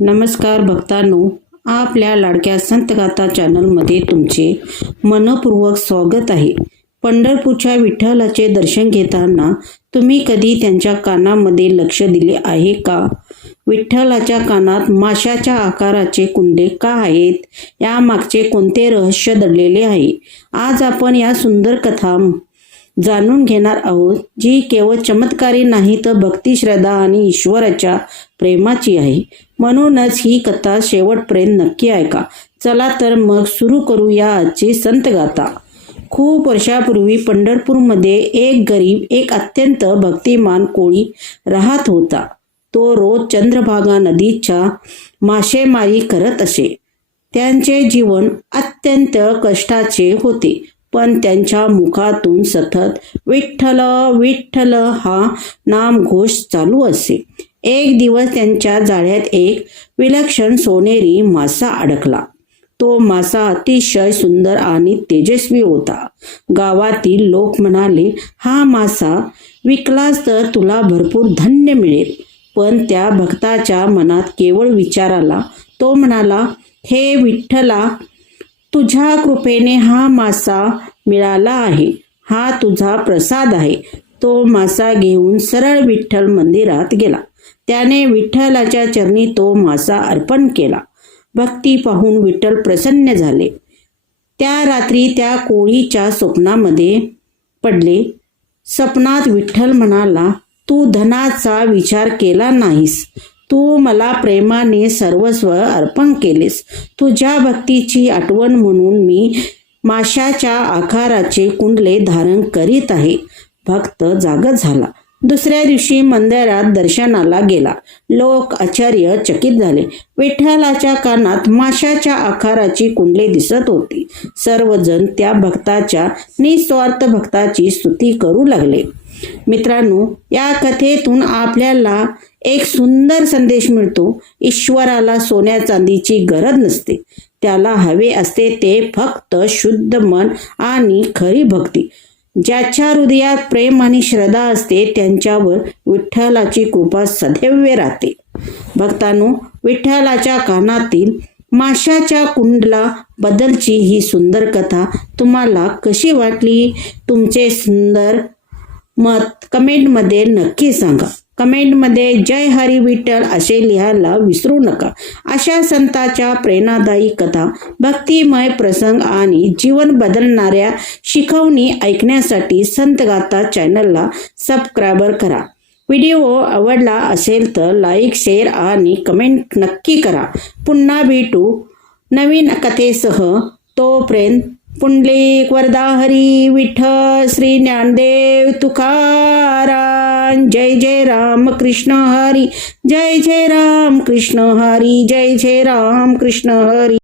नमस्कार भक्तांनो, आपल्या लाडक्या संतगाथा चॅनलमध्ये तुमचे मनपूर्वक स्वागत आहे। पंढरपूरच्या विठ्ठलाचे दर्शन घेताना तुम्ही कधी त्यांच्या कानामध्ये लक्ष दिले आहे का? विठ्ठलाच्या कानात माशाच्या आकाराचे कुंडे का आहेत? यामागचे कोणते रहस्य दडलेले आहे? आज आपण या सुंदर कथा जाणून घेणार आहोत, जी केवळ चमत्कारी नाही तर भक्ती, श्रद्धा आणि ईश्वराच्या प्रेमाची आहे। म्हणूनच ही कथा शेवटपर्यंत नक्की ऐका। चला तर मग सुरू करूया आजची संतगाथा। खूप वर्षापूर्वी पंढरपूरमध्ये एक गरीब, एक अत्यंत भक्तिमान कोळी राहत होता। तो रोज चंद्रभागा नदीच्या मासेमारी करत असे। त्यांचे जीवन अत्यंत कष्टाचे होते, पण त्यांच्या मुखातून सतत विठ्ठल विठ्ठल हा नामघोष चालू असे। एक दिवस त्यांच्या जाळ्यात एक विलक्षण सोनेरी मासा अडकला। तो मासा अतिशय सुंदर आणि तेजस्वी होता। गावातील लोक म्हणाले, हा मासा विकलास तर तुला भरपूर धन्य मिळेल। पण त्या भक्ताच्या मनात केवळ विचार आला। तो म्हणाला, हे विठ्ठला, तुझ्या कृपेने हा मासा मिळाला आहे, हा तुझा प्रसाद आहे। तो मासा घेऊन सरळ विठ्ठल मंदिरात गेला। त्याने विठ्ठलाच्या चरणी तो मासा अर्पण केला। भक्ती पाहून विठ्ठल प्रसन्न झाले। त्या रात्री त्या कोळीच्या स्वप्नामध्ये पडले। स्वप्नात विठ्ठल म्हणाला, तू धनाचा विचार केला नाहीस, तू मला प्रेमाने सर्वस्व अर्पण केलेस। तुझ्या भक्तीची आठवण म्हणून मी माशाच्या आकाराचे कुंडले धारण करीत आहे। भक्त जागृत झाला। दुसऱ्या दिवशी मंदिरात दर्शनाला गेला। लोक आश्चर्यचकित झाले। विठ्ठलाच्या कानात माशाच्या आकाराची कुंडले दिसत होती। सर्वजण त्या भक्ताच्या निस्वार्थ भक्ताची स्तुती करू लागले। मित्रांनो, या कथेतून आपल्याला एक सुंदर संदेश मिळतो। ईश्वराला सोन्या चांदीची गरज नसते, त्याला हवे असते ते फक्त शुद्ध मन आणि खरी भक्ती। ज्याच्या हृदयात प्रेम आणि श्रद्धा असते त्यांच्यावर विठ्ठलाची कृपा सदैव राहते। भक्तांनो, विठ्ठलाच्या कानातील माशाच्या कुंडला बद्दलची ही सुंदर कथा तुम्हाला कशी वाटली? तुमचे सुंदर मत कमेंटमध्ये नक्की सांगा। कमेंटमध्ये जय हरी विठ्ठल असे लिहायला विसरू नका। अशा संतांच्या प्रेरणादायी कथा, भक्तिमय प्रसंग आणि जीवन बदलणाऱ्या शिकवणी ऐकण्यासाठी संतगाथा चॅनलला सबस्क्राईब करा। व्हिडिओ आवडला असेल तर लाईक, शेअर आणि कमेंट नक्की करा। पुन्हा भेटू नवीन कथेसह। तोपर्यंत पुंडलिक वरदा हरी विठ्ठल श्री ज्ञानदेव तुकाराम। जय जय राम कृष्ण हरी, जय जय राम कृष्ण हरी, जय जय राम कृष्ण हरी।